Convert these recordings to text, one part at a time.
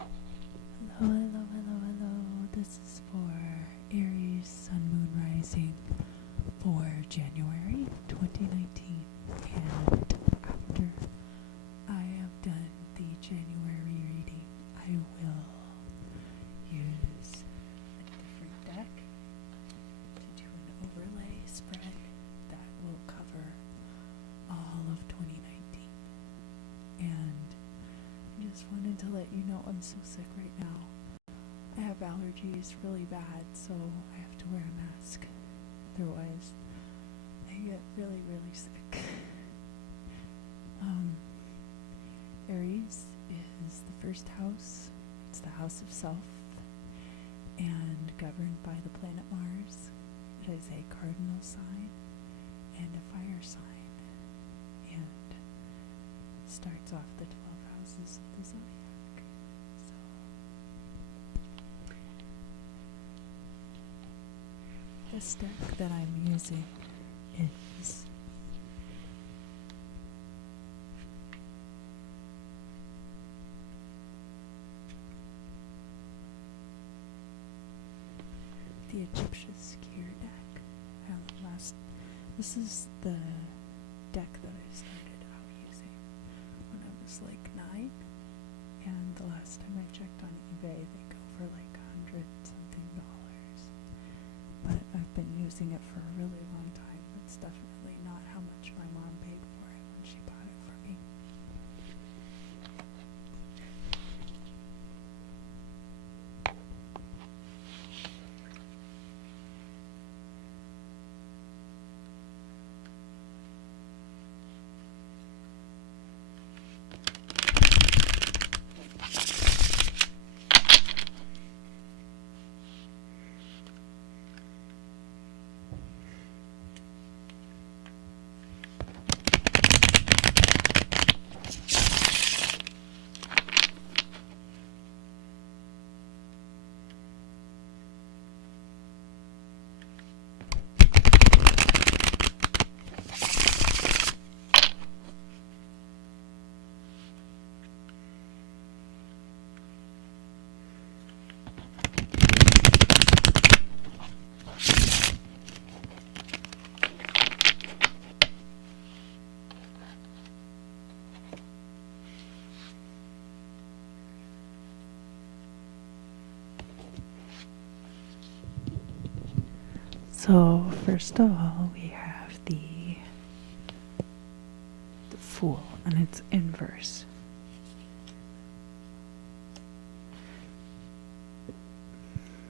Hello, hello, hello, hello. This is for Aries Sun Moon Rising for January 2019. And after I have done the January reading, I will use a different deck to do an overlay spread that will cover all of 2019. And I just wanted to let you know I'm so sick right now. I have allergies really bad, so I have to wear a mask. Otherwise, I get really, really sick. Aries is the first house. It's the house of self and governed by the planet Mars. It is a cardinal sign and a fire sign, and starts off the 12 houses of the zodiac. So this deck that I'm using is the Egyptian Skier deck. This is the deck that I started out using when I was like 9, and the last time I checked on eBay they go for like $100 something. But I've been using it for a really long time. That's definitely not how much my mom paid for it when she bought it for me. So first of all, we have the Fool, and it's inverse.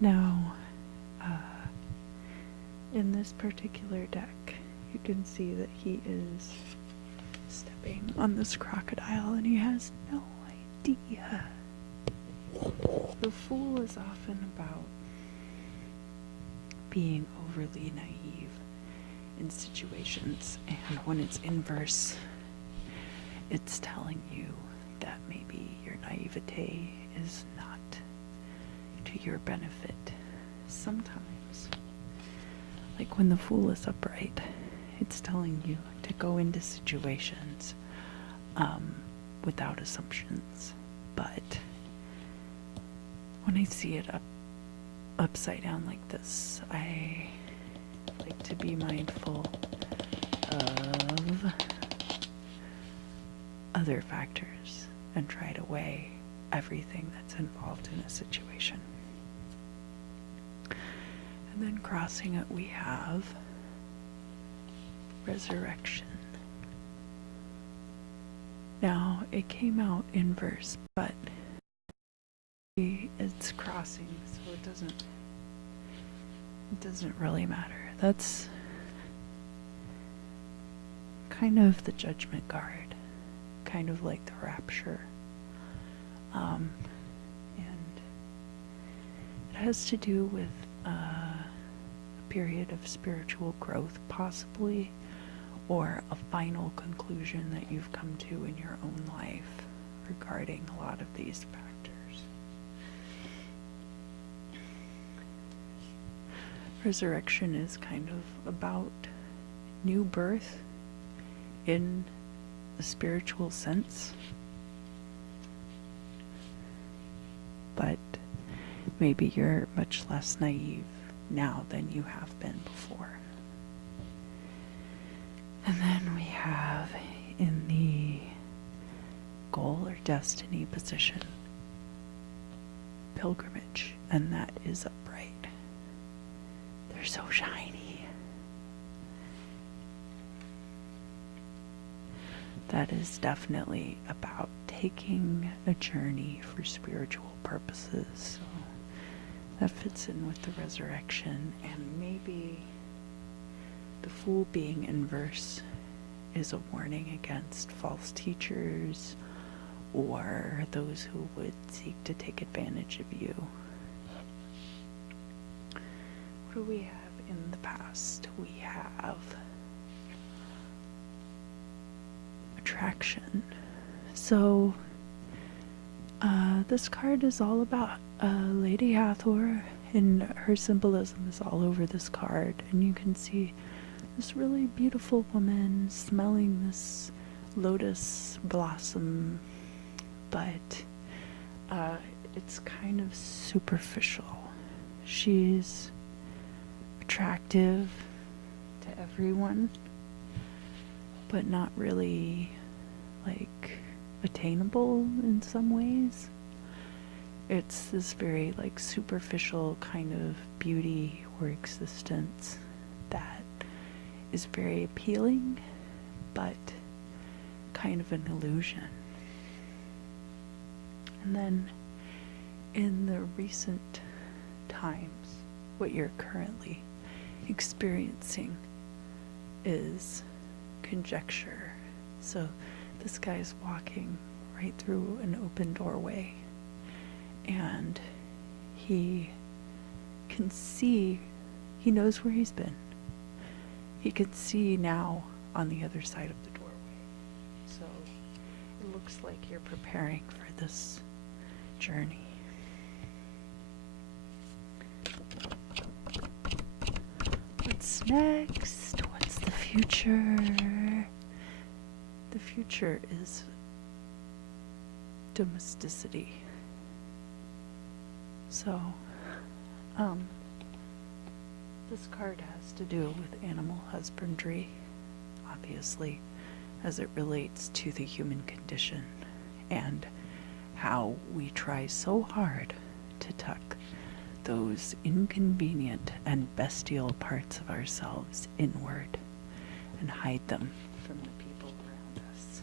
Now, in this particular deck, you can see that he is stepping on this crocodile, and he has no idea. The Fool is often about being overly naive in situations, and when it's inverse, it's telling you that maybe your naivete is not to your benefit. Sometimes, like when the Fool is upright, it's telling you to go into situations without assumptions. But when I see it upside down like this, I like to be mindful of other factors and try to weigh everything that's involved in a situation. And then crossing it, we have Resurrection. Now, it came out inverse, but it's crossing, so it doesn't really matter. That's kind of the Judgment card, kind of like the Rapture, and it has to do with a period of spiritual growth, possibly, or a final conclusion that you've come to in your own life regarding a lot of these factors. Resurrection is kind of about new birth in the spiritual sense. but maybe you're much less naive now than you have been before. And then we have in the goal or destiny position, pilgrimage, and that is upright. They're so shiny. That is definitely about taking a journey for spiritual purposes. So that fits in with the resurrection, and maybe the Fool being inverse is a warning against false teachers or those who would seek to take advantage of you. What do we have in the past? We have attraction. So this card is all about Lady Hathor, and her symbolism is all over this card, and you can see this really beautiful woman smelling this lotus blossom, but it's kind of superficial. She's attractive to everyone, but not really like attainable in some ways. It's this very like superficial kind of beauty or existence that is very appealing, but kind of an illusion. And then in the recent times, what you're currently experiencing is conjecture. So this guy's walking right through an open doorway, and he can see, he knows where he's been. He can see now on the other side of the doorway. So it looks like you're preparing for this journey. What's next? What's the future? The future is domesticity. So, this card has to do with animal husbandry, obviously, as it relates to the human condition and how we try so hard to tuck those inconvenient and bestial parts of ourselves inward and hide them from the people around us.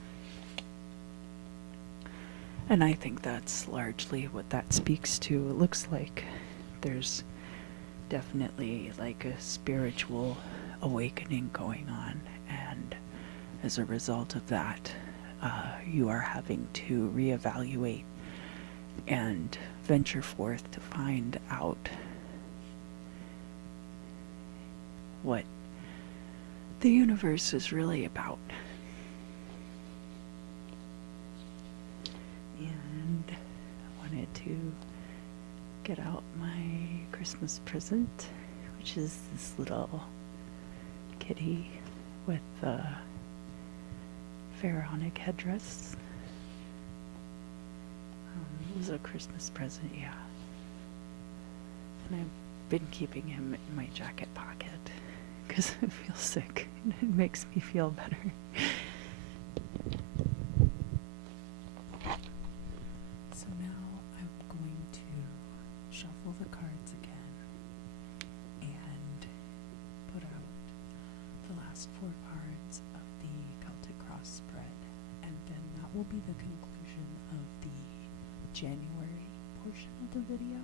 And I think that's largely what that speaks to. It looks like there's definitely like a spiritual awakening going on, and as a result of that, you are having to reevaluate and venture forth to find out what the universe is really about. And I wanted to get out my Christmas present, which is this little kitty with a pharaonic headdress. It was a Christmas present, yeah. And I've been keeping him in my jacket pocket because I feel sick and it makes me feel better. So now I'm going to shuffle the cards again and put out the last 4 cards of the Celtic Cross spread, and then that will be the conclusion of the January portion of the video,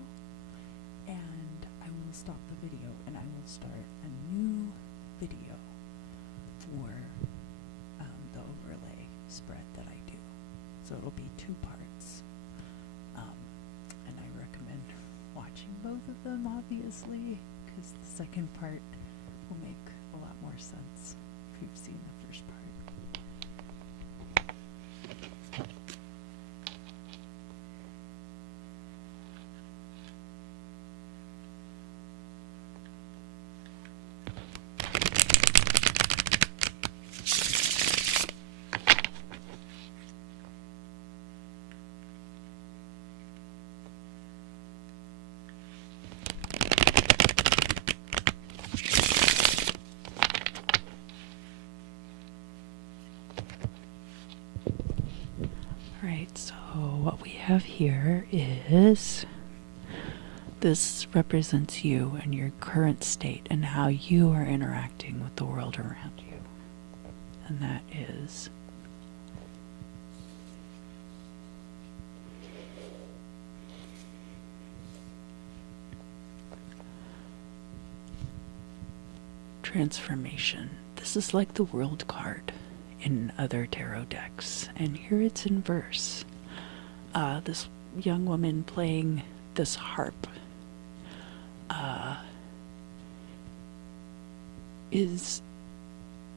and I will stop the video and I will start a new video for the overlay spread that I do. So it'll be 2 parts, and I recommend watching both of them, obviously, because the second part will make a lot more sense if you've seen the first part. Alright, so what we have here is this represents you and your current state and how you are interacting with the world around you. And that is transformation. This is like the world card in other tarot decks, and here it's in verse. This young woman playing this harp is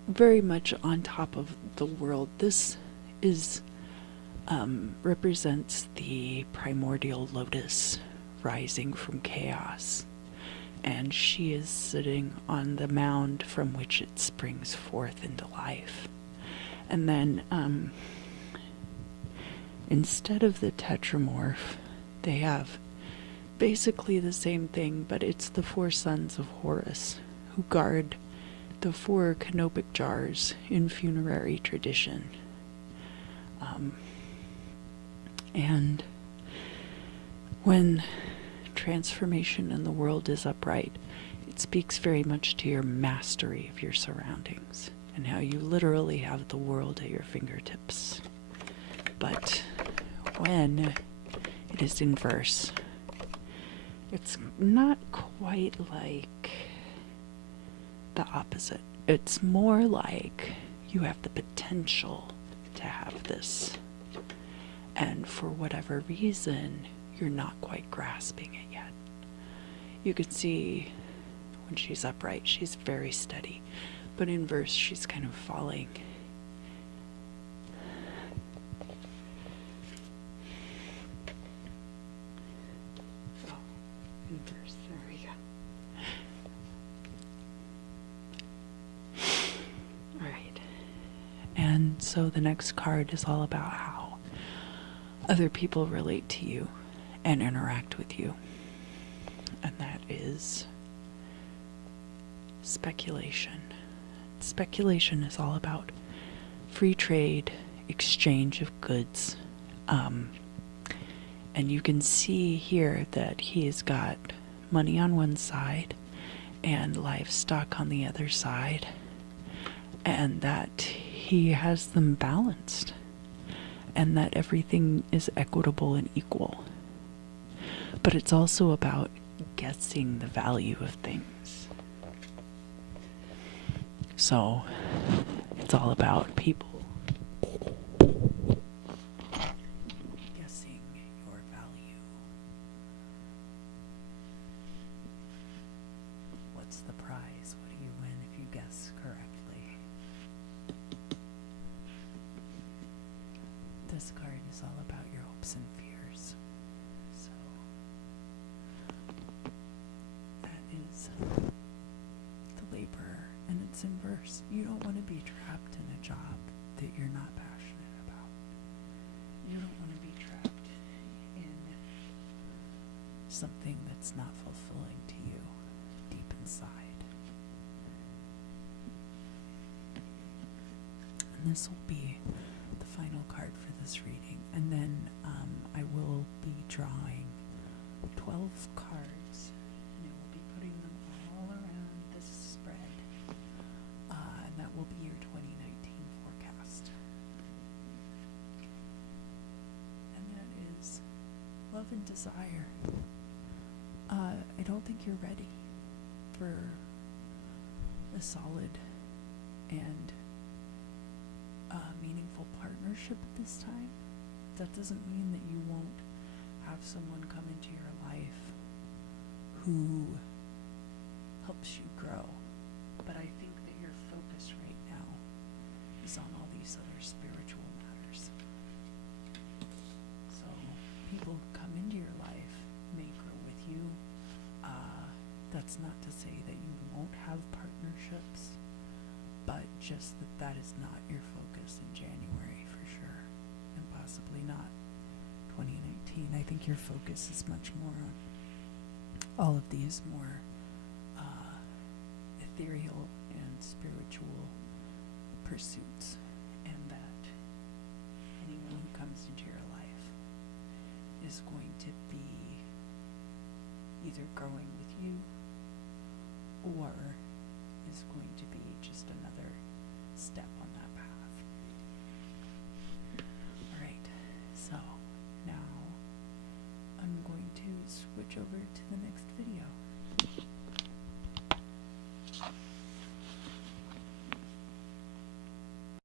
very much on top of the world. This is represents the primordial lotus rising from chaos, and she is sitting on the mound from which it springs forth into life. And then instead of the tetramorph, they have basically the same thing, but it's the four sons of Horus who guard the four canopic jars in funerary tradition. And when transformation in the world is upright, it speaks very much to your mastery of your surroundings and how you literally have the world at your fingertips. But when it is in verse, it's not quite like the opposite. It's more like you have the potential to have this, and for whatever reason, you're not quite grasping it yet. You can see when she's upright, she's very steady, but in verse, she's kind of falling. Oh, in verse, there we go. All right. And so the next card is all about how other people relate to you and interact with you. And that is speculation. Speculation is all about free trade, exchange of goods. And you can see here that he has got money on one side and livestock on the other side, and that he has them balanced, and that everything is equitable and equal. But it's also about guessing the value of things. So it's all about people guessing your value. What's the prize? What do you win if you guess correctly? This card is all about your hopes and fears. So that is the laborer, and it's in verse. You don't want to be trapped in a job that you're not passionate about. You don't want to be trapped in something that's not fulfilling to you deep inside. And this will be the final card for this reading, and then I will be drawing 12 cards, and I will be putting them all around this spread, and that will be your 2019 forecast. And that is love and desire. I don't think you're ready for a solid and meaningful partnership at this time. That doesn't mean that you won't have someone come into your life who helps you grow, but I think that your focus right now is on all these other spiritual matters. So people come into your life, may grow with you. That's not to say that you won't have partnerships, but just that is not your focus in January for sure, and possibly not 2019. I think your focus is much more on all of these more ethereal and spiritual pursuits, and that anyone who comes into your either growing with you or is going to be just another step on that path. Alright, so now I'm going to switch over to the next video.